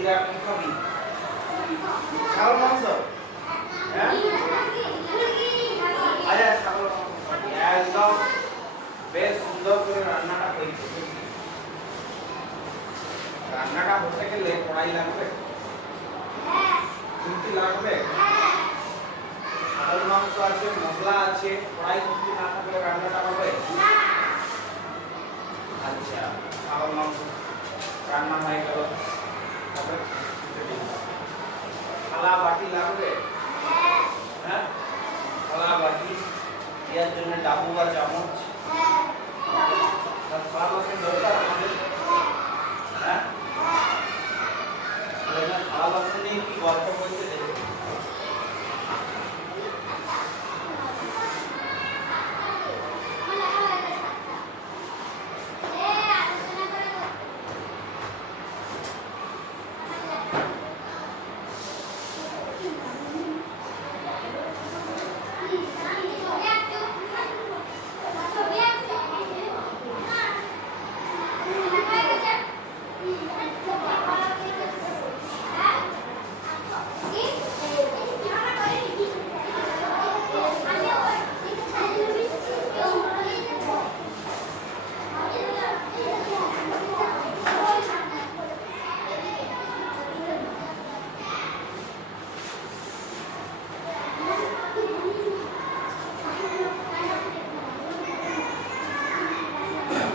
মুরগির আর কি খাবি? ছাগল মাংস? হ্যাঁ আচ্ছা ছাগল মাংস খাবি। একদম বেশ সুন্দর করে রান্নাটা করতে হবে। রান্নাটা হতে গেলে কড়াই লাগবে, খুন্তি লাগবে, ছাগল মাংস আছে, মশলা আছে, কড়াই খুন্তি না থাকলে রান্নাটা হবে না। আচ্ছা ছাগল মাংস রান্না হয়ে গেল, থালা বাটি লাগবে, হ্যাঁ থালা বাটি, এর জন্য ডাবু বা চামচ, থালা বাসন দরকার আমাদের, হ্যাঁ থালা বাসন নিয়ে কি গল্প বলতে দেখো।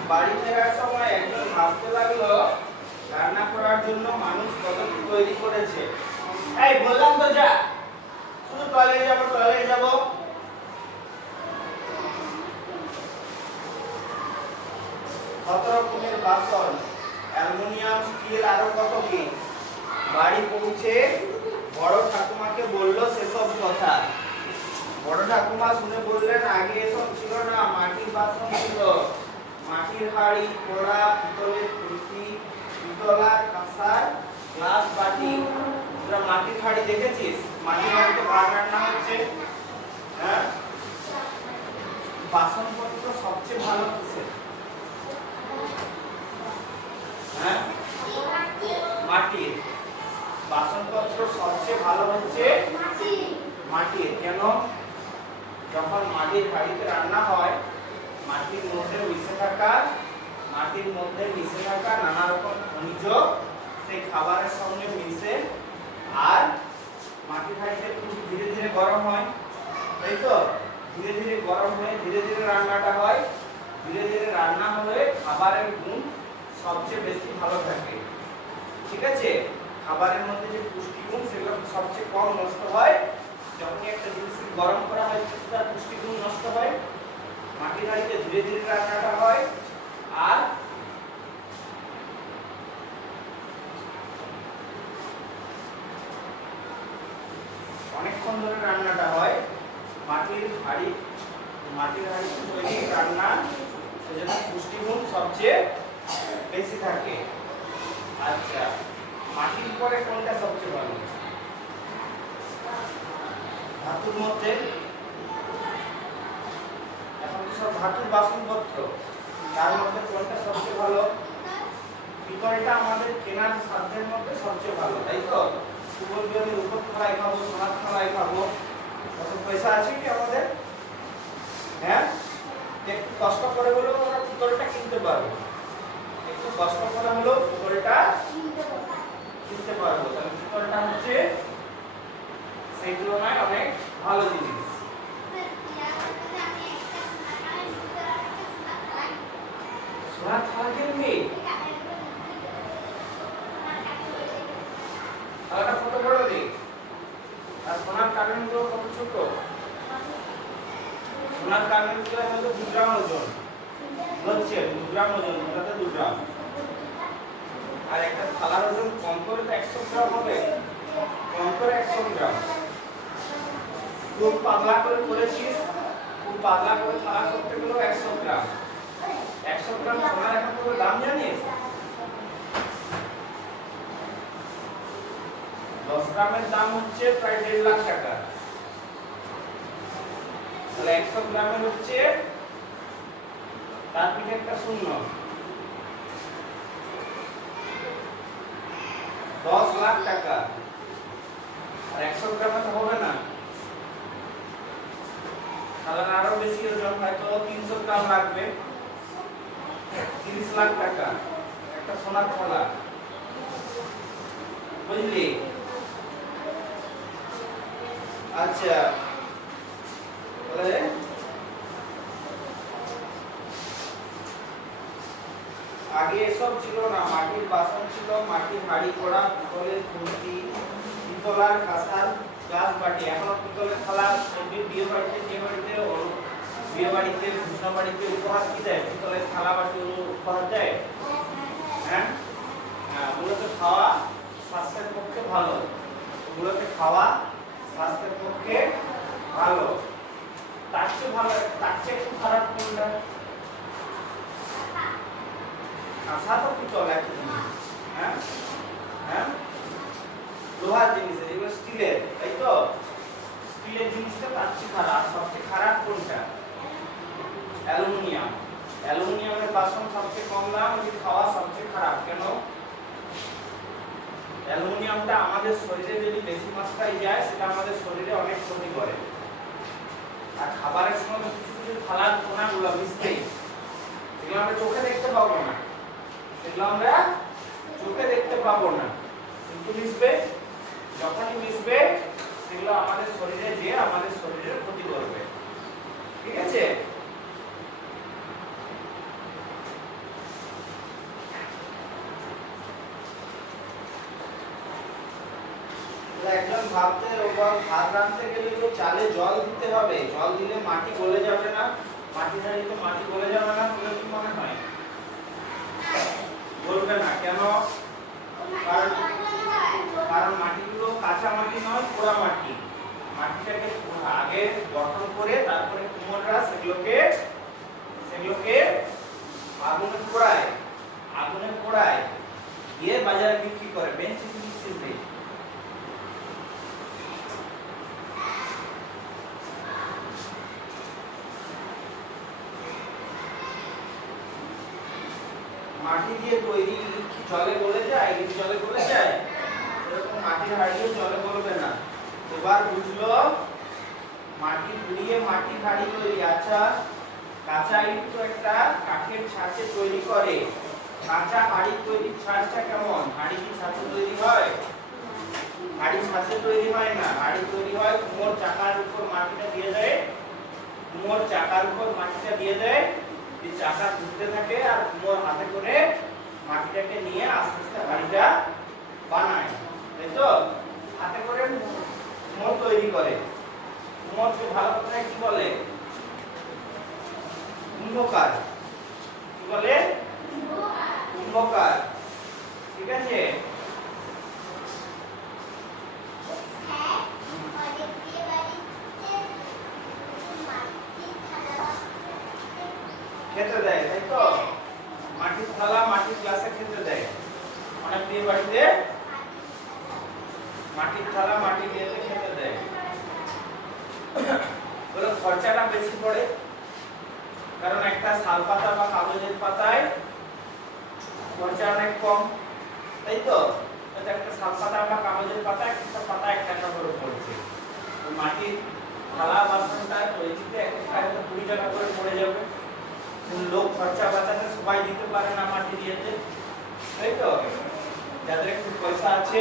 বাড়ি ফেরার সময় একজন ভাবতে লাগলো রান্না করার জন্য মানুষ কত কি তৈরি করেছে। এই বললাম তো যা, শুধু টয়লেটে যাবো টয়লেটে যাবো। কত রকমের বাসন, অ্যালুমিনিয়াম, স্টিল, আরো কত কি। বাড়ি পৌঁছে বড় ঠাকুমাকে বলল সেসব কথা। বড় ঠাকুমা শুনে বললেন আগে এসব ছিল না, মাটির বাসন ছিল, মাটির হাঁড়ি, কড়া, পিতলের খুন্তি, পিতলার কাঁসার গ্লাস, বাটি। তোরা মাটির হাঁড়ি দেখেছিস? মাটির হাঁড়িতে ভাত রান্না হচ্ছে, হ্যাঁ বাসনপত্র সবচেয়ে ভালো কিসের? হ্যাঁ মাটির। বাসনপত্র সবচেয়ে ভালো হচ্ছে মাটির। কেন? যখন মাটির হাঁড়িতে রান্না হয়, মাটির মধ্যে মিশে থাকা নানা রকম খনিজ সেই খাবারের সঙ্গে মিশে, আর মাটির হাঁড়িতে খুব ধীরে ধীরে গরম হয়, তাই তো? ধীরে ধীরে গরম হয়ে ধীরে ধীরে রান্নাটা হয়, ধীরে ধীরে রান্না হলে খাবারের গুণ সবচেয়ে বেশি ভালো থাকে। ঠিক আছে? খাবারের মধ্যে যে পুষ্টিগুণ সেগুলো সবচেয়ে কম নষ্ট হয়। যখন একটা জিনিস গরম করা হয় তার পুষ্টিগুণ নষ্ট হয়। মাটির হাঁড়িতে ধীরে ধীরে রান্নাটা হয়, আর অনেকক্ষণ ধরে রান্নাটা হয়। মাটির হাঁড়িতে তৈরি রান্না সেজন্য পুষ্টিগুণ সবচেয়ে বেশি থাকে। আচ্ছা মাটির পরে কোনটা সবচেয়ে ভালো? ধাতুর মধ্যে এখন তো সব ধাতুর বাসনপত্র, তার মধ্যে কোনটা সবচেয়ে ভালো? পিতলটা আমাদের কেনার সাধ্যের মধ্যে সবচেয়ে ভালো, তাই তো? সুবর্ণীয় উপর থালায় খাবো, সোনার থালায় খাবো, কত পয়সা আছে কি আমাদের? হ্যাঁ একটু কষ্ট করে হলেও আমরা পিতলটা কিনতে পারবো, একটু কষ্ট করে হলেও পিতলটা কিনতে পারবো। তাহলে পিতলটা হচ্ছে সেই তুলনায় অনেক ভালো জিনিস। সোনার থালা কিনবি? থালাটা কত বড় দিক, আর সোনার কানেরগুলো কত ছোট? সোনার কানেরগুলো হলো 2 গ্রাম ওজন, হচ্ছে 2 গ্রাম ওজন, ওটাতে 2 গ্রাম। আর একটা থালার ওজন কম করে তো 100 গ্রাম হবে, কম করে 100 গ্রাম। খুব পাতলা করে করেছিস, খুব পাতলা করে থালা করতে গেলেও 100 গ্রাম। 100 গ্রাম সোনার এখন কত দাম জানিস? 10 গ্রামের দাম হচ্ছে প্রায় 1.5 লাখ টাকা। তাহলে 100 গ্রামের হচ্ছে, তার পিঠে একটা শূন্য, 10 লাখ লাখ টাকা। আর 100 গ্রামে তো হবে না, তাহলে আরো বেশি ওজন, হয়তো 300 গ্রাম লাগবে, 30 লাখ টাকা একটা সোনার থালা, বুঝলি? আচ্ছা, তাহলে আগে এসব ছিল না, মাটির বাসন ছিল, মাটির হাঁড়ি কড়া, পিতলের খুন্তি, পিতলার কাঁসার গ্লাস বাটি। এখন পিতলের থালা বিয়ে বাড়িতে, যে বাড়িতে বিয়ে বাড়িতে, ঘোষণা বাড়িতে উপহার কি দেয়? পিতলের থালা বাটি উপহার দেয়। হ্যাঁ, ওগুলোতে খাওয়া স্বাস্থ্যের পক্ষে ভালো, ওগুলোতে খাওয়া স্বাস্থ্যের পক্ষে ভালো। তার চেয়ে ভালো, তার চেয়ে একটু খারাপ কোনটা? কাঁসা তো পিতল একই জিনিস। হ্যাঁ হ্যাঁ, লোহার জিনিস, এগুলো স্টিলের, তাই তো? স্টিলের জিনিসটা তার চেয়ে খারাপ। সবচেয়ে খারাপ কোনটা? অ্যালুমিনিয়াম। অ্যালুমিনিয়ামের বাসন সবচেয়ে কম দাম, কিন্তু খাওয়া সবচেয়ে খারাপ। কেন? অ্যালুমিনিয়ামটা আমাদের শরীরে যদি বেশি মাত্রায় যায়, সেটা আমাদের শরীরে অনেক ক্ষতি করে। আর খাবারের সময় কিছু কিছু থালার কোনাগুলো মিশতেই, সেগুলো আমরা চোখে দেখতে পাবো না, সেগুলো আমরা চোখে দেখতে পাবো না, কিন্তু মিশবে। যখনই মিশবে, সেগুলো আমাদের শরীরে যেয়ে আমাদের শরীরের ক্ষতি করবে। ঠিক আছে? একজন ভাবতে, ভাত রাঁধতে গেলে তো চালে জল দিতে হবে, জল দিলে মাটি গলে যাবে না, মাটি হাঁড়িতে মাটি গলে যাবে না, বলে কি মনে হয়? গলবে না। কেন? কারণ মাটিগুলো কাঁচা মাটি নয়, পোড়া মাটি। মাটিটাকে আগে গঠন করে তারপরে কুমোররা সেগুলোকে আগুনে পোড়ায় গিয়ে বাজারে বিক্রি করে। বেঞ্চে বিক্রি। মাটি দিয়ে তৈরি জলে গলে যায়, জলে গলে যায়, এরকম মাটির হাঁড়িও জলে গলবে না। এবার বুঝলো, মাটি পুড়িয়ে মাটির হাঁড়ি তৈরি। আচ্ছা, কাঁচা ইট তো একটা কাঠের ছাঁচে তৈরি করে, কাঁচা হাঁড়ি তৈরির ছাঁচটা কেমন? হাঁড়ি কি ছাঁচে তৈরি হয়? হাঁড়ি ছাঁচে তৈরি হয় না, হাঁড়ি তৈরি হয় কুমোর চাকার উপর মাটিটা দিয়ে দেয়, কুমোর চাকার উপর মাটিটা দিয়ে দেয়, চাকা ঘুরতে থাকে, আর কুমোর হাতে করে মাটিটাকে নিয়ে আস্তে আস্তে হাঁড়িটা বানায়, তাই তো? হাতে করে কুমোর তৈরি করে। কুমোরকে ভালো কথায় কি বলে? কুম্ভকার। কি বলে? কুম্ভকার। ঠিক আছে? খেতে দেয়, তাই তো? মাটির থালা, মাটির গ্লাসে খেতে দেয়। অনেক বিয়ে বাড়িতে মাটির থালা, মাটির গ্লাসে খেতে দেয়। ওর খরচাটা বেশি পড়ে, কারণ একটা শাল পাতা বা কাগজের পাতায় খরচা অনেক কম, তাই তো? একটা শাল পাতা বা কাগজের পাতা, একটা পাতা 1 টাকা করে পড়ছে। মাটির থালা বাসনটা তৈরিতে একটা 20 টাকা করে পড়ে যাবে। লোক খরচা বাঁচাতে সবাই দিতে পারে না মাটি দিয়েতে, তাই তো? যাদের একটু পয়সা আছে,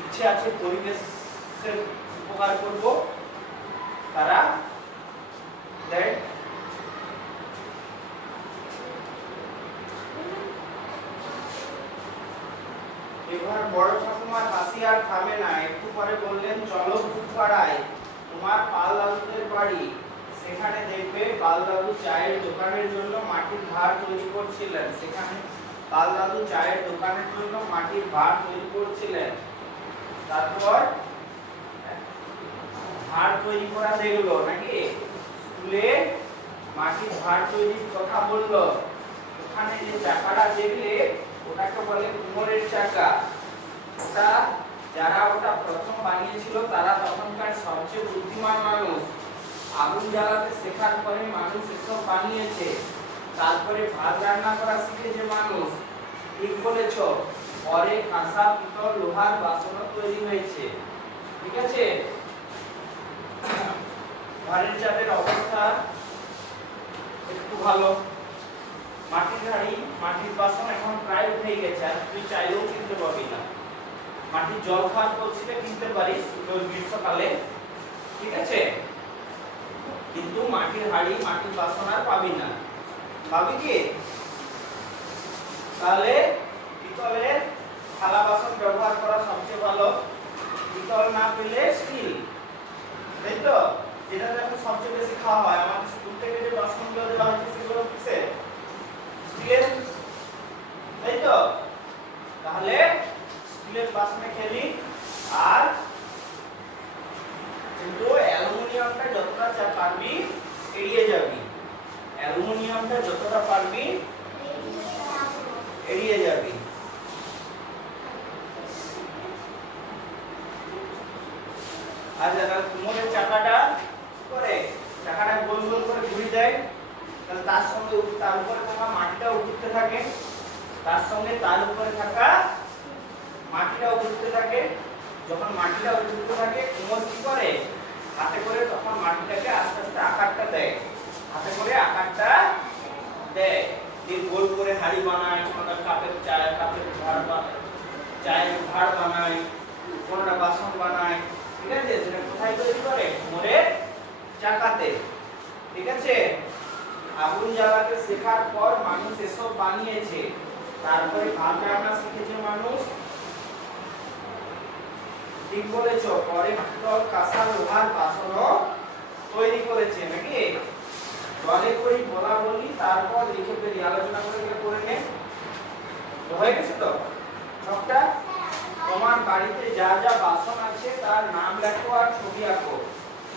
ইচ্ছে আছে পরিবেশের উপকার করব, তারা দেয়। এবার বড় ঠাকুমার হাসি আর থামে না, একটু পরে বললেন, চলো পুকুরপাড়ায়, তোমার পাল দাদুদের বাড়ি। সেখানে দেখবে পাল দাদু চায়ের দোকানের জন্য মাটির ভাঁড় তৈরি করছিলেন। তারপর ভাঁড় তৈরি করা দেখলো নাকি, স্কুলে মাটির ভাঁড় তৈরির কথা বললো। ওখানে যে চাকাটা দেখলে, ওটাকে বলে কুমোরের চাকা। ওটা প্রথম বানিয়েছিল, তারা তখনকার সবচেয়ে বুদ্ধিমান মানুষ। আগুন জ্বালাতে শেখার পরে মানুষ এসব বানিয়েছে। তারপরে ভাত রান্না করা শিখেছে মানুষ। ঠিক বলেছ। পরে কাঁসা পিতল লোহার বাসনও তৈরি হয়েছে। ঠিক আছে, ঘরের চালের অবস্থা একটু ভালো। মাটির হাঁড়ি মাটির বাসন এখন প্রায় উঠে গেছে, আর তুই চাইলেও কিনতে পারবি না। মাটির জল খাওয়ার বলছিলে কিনতে পারিস গ্রীষ্মকালে, ঠিক আছে, কিন্তু মাটির হাঁড়ি মাটির বাসন আর পাবি না। পাবি কি? তাহলে পিতলের থালা বাসন ব্যবহার করা সবচেয়ে ভালো। পিতল না পেলে স্টিল, তাই তো, যেটাতে এখন সবচেয়ে বেশি খাওয়া হয়। আমাদের স্কুল থেকে যে বাসনগুলো দেওয়া হয়েছে সেগুলো কিসের? স্টিলের, তাই তো। তাহলে স্টিলের বাসনে খেলি। আর কিন্তু অ্যালুমিনিয়ামটা যতটা পারবি এড়িয়ে যাবি। অ্যালুমিনিয়ামটা যতটা পারবি এড়িয়ে যাবি। আর যারা কুমোরের চাকাটা করে, চাকাটা গোল গোল করে ঘুরে দেয়, তাহলে তার সঙ্গে তার উপরে থাকা মাটিটাও উঠতে থাকে, তার সঙ্গে তার উপরে থাকা মাটিটাও উঠতে থাকে। যখন মাটিটা উঠতে থাকে কুমোর কি করে? হাতে করে তখন মাটিটাকে আস্তে আস্তে আকারটা দেয়, হাতে করে আকারটা দেয়, দিয়ে গোল করে হাঁড়ি বানায়, কোনটা কাপের চায়ের ভাঁড় বানায়, চায়ের ভাঁড় বানায়, কোনটা বাসন বানায়। ঠিক আছে, সেটা কোথায় তৈরি করে? কুমোরের চাকাতে। ঠিক আছে, আগুন জ্বালাতে শেখার পর মানুষ এসব বানিয়েছে। তারপরে ভাত রান্না শিখেছে মানুষ। ঠিক বলেছো, পরে পিতল কাঁসা লোহার বাসনও তৈরি করেছে, নাকি? জলে করি বলা বলি, তারপর লিখে ফেলি, আলোচনা করে নে। হয়ে গেছে তো সবটা? তোমার বাড়িতে যা যা বাসন আছে তার নাম লেখো আর ছবি আঁকো।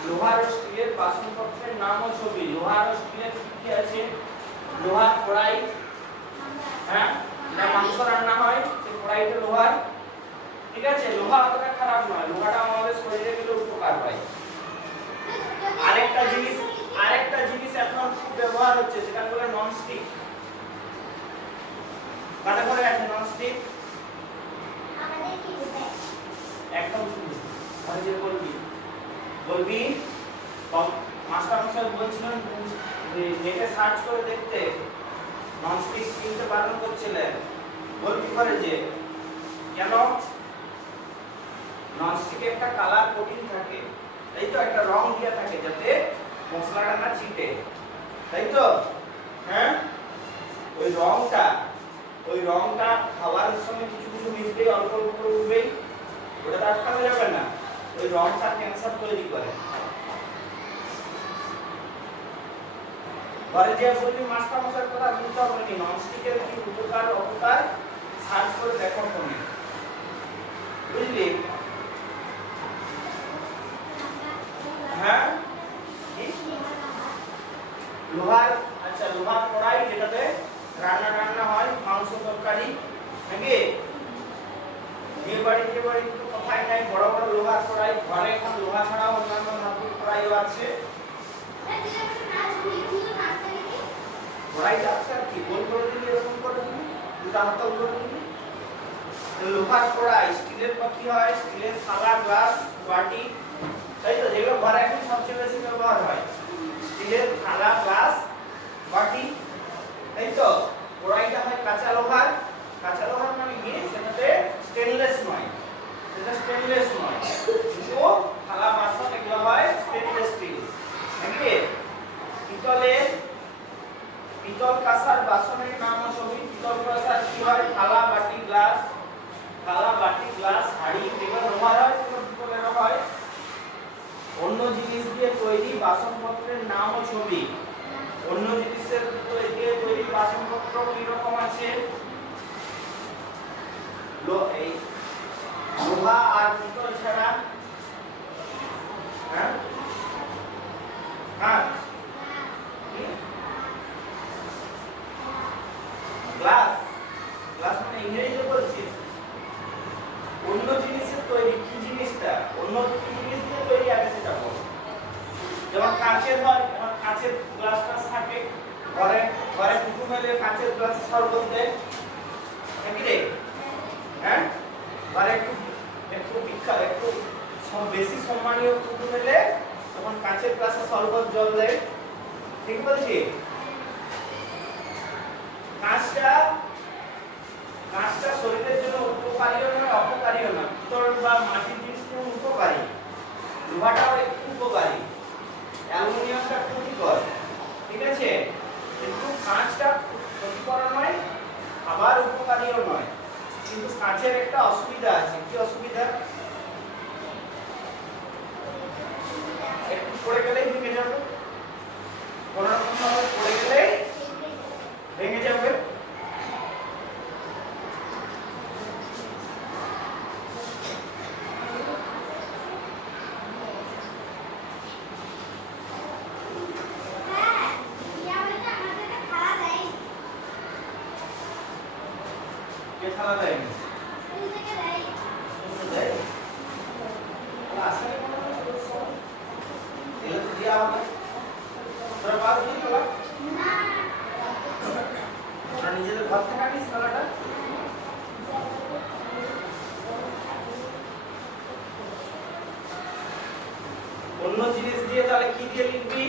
লোহার ও স্টিলের বাসনপত্রের নাম ও ছবি। লোহার ও স্টিলের কি কি আছে? লোহার কড়াই, হ্যাঁ, এটা মাংস রান্না হয়, সেই কড়াইটা লোহার। ঠিক আছে, লোহা অতটা খারাপ নয়, লোহাটা আমাদের শরীরে গেলে উপকার হয়। আরেকটা জিনিস এখন খুব ব্যবহার হচ্ছে, সেটা বলে ননস্টিক। কাটা করে আছে ননস্টিক, একদম ঘরে যে বলবি মাস্টার মশাই বলছিলেন নেটে সার্চ করে দেখতে, ননস্টিক কিনতে বারণ করছিলেন। বলবি করে যে কেন? ননস্টিকে একটা কালার কোটিং থাকে, তাই তো, একটা রং দেওয়া থাকে যাতে মশলাটা না ছিটে, তাই তো, হ্যাঁ। ওই রংটা খাবারের সঙ্গে কিছু কিছু মিশবে, অল্প অল্প করে উঠবেই, ওটা আটকানো যাবে না। ওই রংটা ক্যান্সার তৈরি করে। ঘরে যে বলবি মাস্টার মশাইয়ের কথা শুনতে হবে না, ননস্টিকের কি উপকার অপকার সার্চ করে দেখো তুমি, বুঝলি? হ্যাঁ, লোহার, আচ্ছা, লোহার কড়াই যেটাতে রান্না হয়, মাংস তরকারি, নাকি? বিয়ে বাড়িতে তো কথাই নাই, বড় বড় লোহার কড়াই। ঘরে এখন লোহা ছাড়াও অন্যান্য ধাতুর কড়াইও আছে। কড়াইটা আছে আর কি, গোল করে দিবি, এরকম করে দিবি, দুটা হাতল করে দিবি। লোহার কড়াই। স্টিলের কি হয়? স্টিলের থালা, গ্লাস, বাটি, তাই তো, যেগুলো ঘরে এখন সবচেয়ে বেশি ব্যবহার হয়। স্টিলের থালা, গ্লাস, বাটি, তাই তো। কড়াইটা হয় কাঁচা লোহার। কাঁচা লোহার মানে কি? সেটাতে স্টেনলেস নয়, সেটা স্টেনলেস নয়, কিন্তু থালা বাসন এগুলো হয় স্টেনলেস স্টিল, নাকি? পিতল কাঁসার বাসনের নাম ও ছবি। পিতল কাঁসার কি হয়? থালা, বাটি, গ্লাস, হাঁড়ি, যেগুলো লোহার হয় সেগুলো পিতলের হয়। অন্য জিনিস দিয়ে তৈরি বাসনপত্রের নাম ও ছবি। অন্য জিনিসের দিয়ে তৈরি বাসনপত্র কি রকম আছে? লোহা আর পিতল ছাড়া, হ্যাঁ, গ্লাস মানে ইংরেজিতে বলছিস? অন্য জিনিসের তৈরি কি জিনিসটা? অন্য কি জিনিস দিয়ে তৈরি আছে সেটা বল। যেমন কাঁচের হয়, যেমন কাঁচের গ্লাস থাকে, ঘরে কুটুম এলে কাঁচের গ্লাসে শরবত দেয়, নাকি রে? জল দেয়, ঠিক বলছি? কাঁচটা শরীরের জন্য উপকারীও নয় অপকারীও নয়, পিতল বা মাটির জিনিস উপকারী, লোহাটাও একটু উপকারী, অ্যালুমিনিয়ামটা ক্ষতিকর, ঠিক আছে? কিন্তু কাঁচটা ক্ষতিকর নয় আবার উপকারীও নয়। কিন্তু কাঁচের একটা অসুবিধা আছে। কি অসুবিধা? একটু পড়ে গেলেই ভেঙে যাবে, কোনো রকম ভাবে পড়ে গেলেই ভেঙে যাবে। কে থালা দেয়নি? নিজেদের ঘর থেকে আনিস থালাটা? অন্য জিনিস দিয়ে তাহলে কি দিয়ে লিখবি?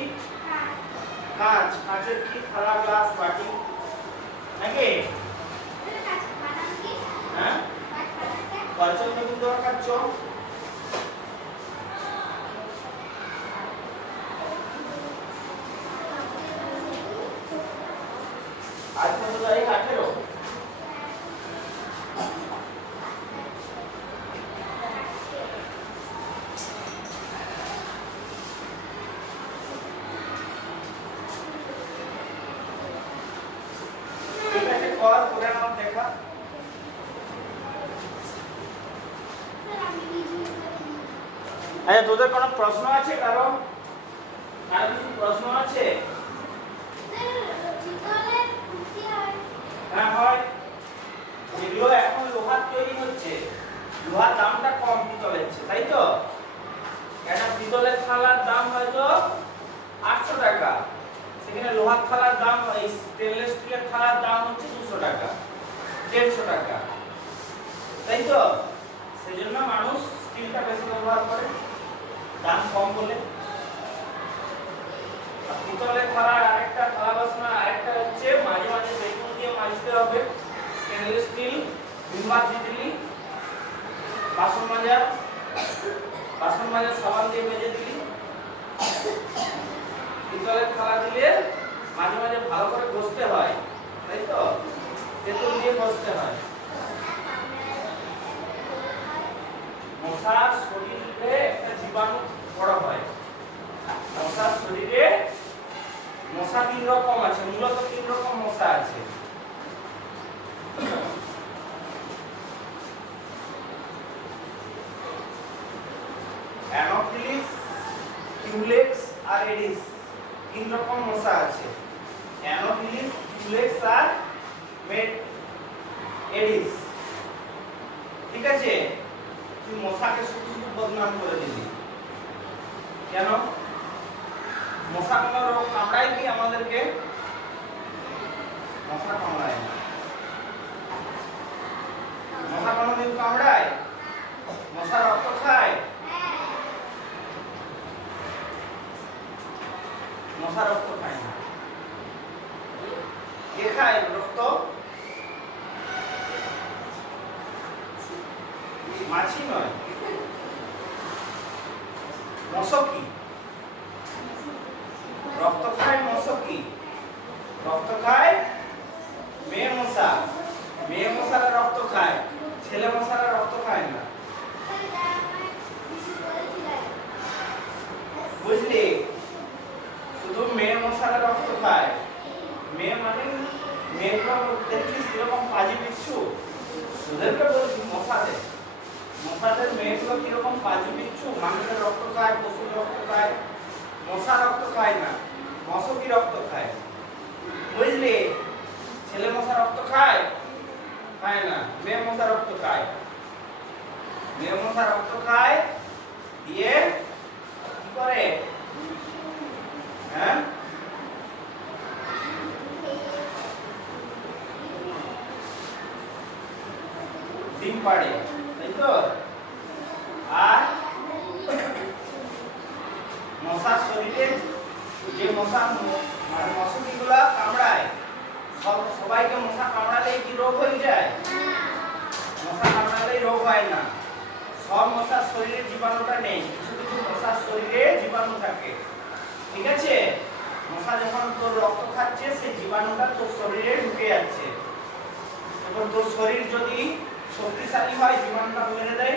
কাঁচ। কাঁচের কি? থালা, গ্লাস, বাটি, নাকি? হ্যাঁ, পঞ্চমী দরকার চোখ। আজ কত তারিখ? 18। ঠিক আছে, কর করে নাও দেখা। আচ্ছা, তোদের কোনো প্রশ্ন আছে? কারো কিছু প্রশ্ন আছে? হ্যাঁ, হয়। যেগুলো এখন লোহার তৈরি হচ্ছে, লোহার দামটা কম পিতলের চেয়ে, তাই তো? একটা পিতলের থালার দাম হয়তো 800 টাকা, সেখানে লোহার থালার দাম, এই স্টেনলেস স্টিলের থালার দাম হচ্ছে 200 টাকা, 150 টাকা, তাই তো? সেজন্য মানুষ স্টিলটা বেশি ব্যবহার করে, দাম কম বলে। পিতলের থালার আরেকটা থালা বাসনা আরেকটা হচ্ছে মাঝে মাঝে বেগুন দিয়ে মাজতে হবে। স্টেনলেস স্টিল ভিমবার দিয়ে দিলি, বাসন মাজা সাবান দিয়ে মেজে দিলি। পিতলের থালা দিলে মাঝে মাঝে ভালো করে ঘষতে হয়, তাই তো? তেঁতুল দিয়ে ঘষতে হয়। মশার শরীরে একটা জীবাণু বড় হয়। মশার শরীরে মশা 3 রকম আছে, মূলত 3 রকম মশা আছে। অ্যানোফিলিস, কিউলেক্স আর এডিস, 3 রকম মশা আছে। অ্যানোফিলিস, কিউলেক্স আর এডিস, ঠিক আছে? তুই মশাকে শুধু শুধু বদনাম করে দিলি কেন? মশা কোনো রোগ কামড়ায় কি আমাদেরকে? মশা কামড়ায় না। মশা কোনোদিন কামড়ায়? মশা রক্ত খায়? মশা রক্ত খায় না। কে খায় রক্ত? মাছি নয়, মশকি। রক্ত খায় মশকি, রক্ত খায় মেয়ে মশা। মেয়ে মশারা রক্ত খায়, ছেলে মশারা রক্ত খায় না, বুঝলি? শুধু মেয়ে মশারা রক্ত খায়। মেয়ে মানে মেয়েগুলো দেখছিস কিরকম পাজি বিচ্ছু, ওদেরকে বলছি মশাদের। মশাদের মেয়েগুলো কিরকম পাজি বিচ্ছু, মানুষের রক্ত খায়, পশুর রক্ত খায়, মশা রক্ত খায় না, মশকি রক্ত খায়, বুঝলি? ছেলে মশা রক্ত খায়? খায় না। মেয়ে মশা রক্ত খায়। মেয়ে মশা রক্ত খায় দিয়ে কি করে? হ্যাঁ, ডিম পাড়ে, তাই তো? আর মশার শরীরে যে মশা মানে মশাগুলো কামড়ায়, সবাইকে মশা কামড়ালেই কি রোগ হয়ে যায়? মশা কামড়ালেই রোগ হয় না। সব মশার শরীরে জীবাণুটা নেই, কিছু কিছু মশার শরীরে জীবাণু থাকে। ঠিক আছে? মশা যখন তোর রক্ত খাচ্ছে সেই জীবাণুটা তোর শরীরে ঢুকে যাচ্ছে। এবং তোর শরীর যদি শক্তিশালী হয় জীবাণুটা মেরে দেয়,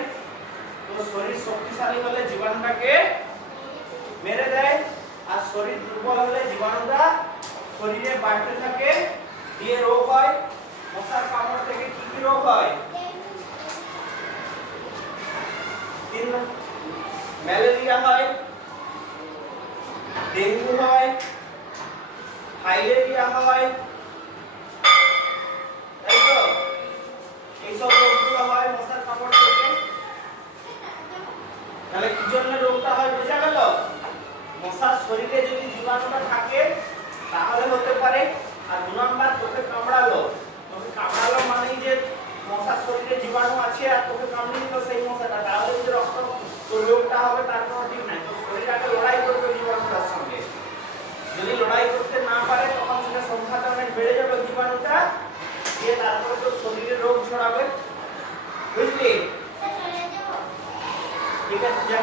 তোর শরীর শক্তিশালী হলে জীবাণুটাকে মেরে দেয়, আর শরীর দুর্বল হলে জীবাণুটা শরীরে বাড়তে থাকে, দিয়ে রোগ হয়। মশার কামড় থেকে কি কি রোগ হয়? ম্যালেরিয়া হয়, ডেঙ্গু হয়, ফাইলেরিয়া হয়, তাই তো? এইসব রোগগুলো হয় মশার কামড় থেকে। তাহলে কি জন্য রোগটা হয় বোঝা গেল? মশার শরীরে যদি জীবাণুটা থাকে তাহলে হতে পারে। আর 2 নাম্বার, তোকে কামড়ালো মানেই যে মশার শরীরে জীবাণু আছে আর তোকে কামড়ে দিল সেই মশাটা, তাহলে যে রক্ত তোর রোগটা হবে তার কোনো ঠিক নাই। তোর শরীর আগে লড়াই করবে জীবাণুটার সঙ্গে। যদি লড়াই করতে না পারে তখন সেটা সংখ্যাটা অনেক বেড়ে যাবে জীবাণুটা, দিয়ে তারপরে তোর শরীরে রোগ ছড়াবে। বুঝলি? ঠিক আছে, যা।